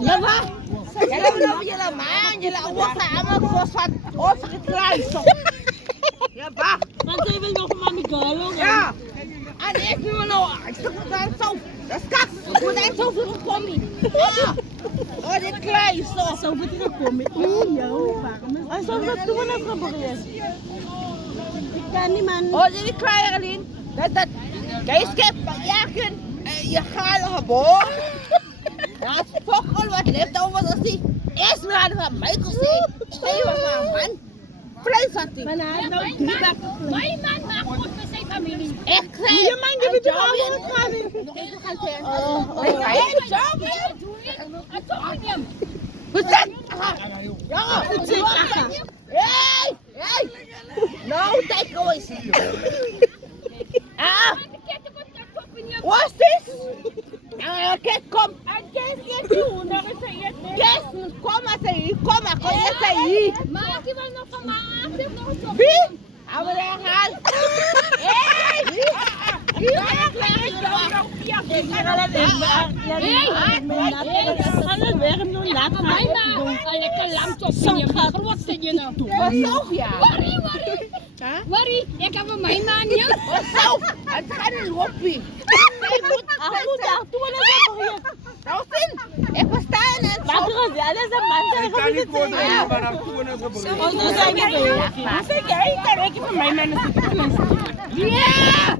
Ja ba? Alam mo na naman, yun lang ako sa ama ko sa sakit lang. Ja ba? Nanti wil nog maar met galo. Ja. En ik wil nou, ik zoek het aan zo. Dat is kak. Ik moet echt zoveel gekomen. Oh, dit klein zo. Zo wordt het gekomen. Ja, zo wat doen we nou gebeurd? Ik kan niet man. Oh, dit klein alleen. Dat. Kijk, skip. Jaken. Je gaat geboren. Dat is fokol wat leftovers als die. Eerst maar aan van Michael zei. Twee was aan man. Vlees had hij. Nou, drie bak. Mijn man maakt goed met zijn familie. Ik zei. Je man, je bent er allemaal gaan. Ik ga zeggen. Atomium. Goed zet. Ja, goed zet. Hey. No, take away. Ah. What's this? Kijk, kom. Kes, kom maar zei. Kom maar, kom je zei. Maak je wel nog van mij? Wie? Gaan we er gaan. Hey. Worry, ik heb mijn man niet. Zo, het gaat een loppie. Nou, Finn, ik was staan en zo. Ik kan niet voor de hele maar aan toe en dan Ja!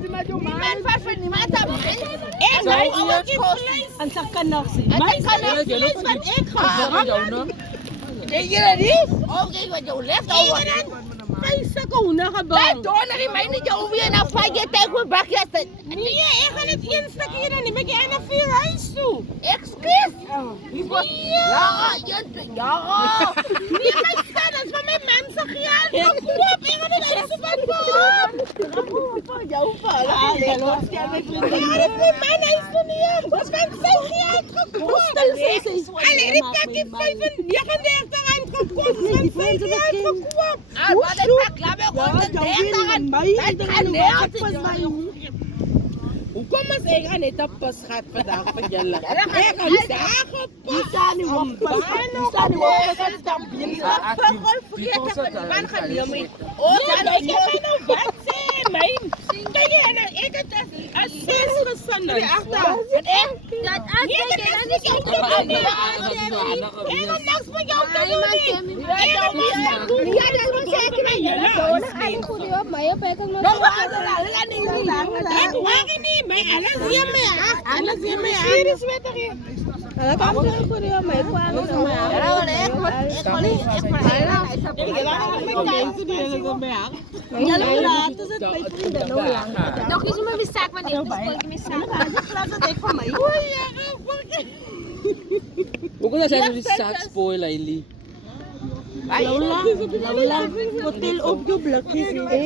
Niemand was van niemand aan mij. Ik zou alles kosten. En dat kan nog zien. En ik kan nog vlees wat ik ga. Denk je dat niet? Oh, kijk wat jouw leftover. Vijf seconden Bij gebouwd. donor, mij niet jouw weer naar vijf je tegen mijn bakje. Nee, ik ga het één stukje dan neem ik je naar vier huis toe. Excuus. Ja, ja. Niet mijn staan, dat is van mijn mensen geld. Kom, ik ga het even van kom. Jouw vader. Ja, dat is mijn man, hij is er niet op. Dat is van zijn geld gekocht. Alleen die pakje 95 aan gekocht. Dat is van zijn geld gekocht. Ah, wat een pak, laat me gewoon de derde aan. Dat gaat nergens. Hoe kom je zeggen dat het pas gaat vandaag van jullie? Ik ga niet zeggen. Die staan nu op pas. Die staan nu op pas. Die staan binnen. Vergeet dat van man gaat niet mee. Oh, dan ik heb nou wat zeggen. Mijn. Kijk je nou, ik heb het als 6 gezonden. En echt? Dat uitkijken, dat is ook Ik heb niks met jou te doen. Ik heb niks te doen. Ja, dat is zeker met jullie. Nog wat laat niet. Ik wacht niet. Maar alles hier mee. Alles hier mee. Hier is weer erin. Dat kan ook goed doen, maar ik kwam er zo mee. nog iets met mijn zaak, maar niet. Mijn zaak. Huwag ko na siya sa spoil, Laili. Hotel of the block is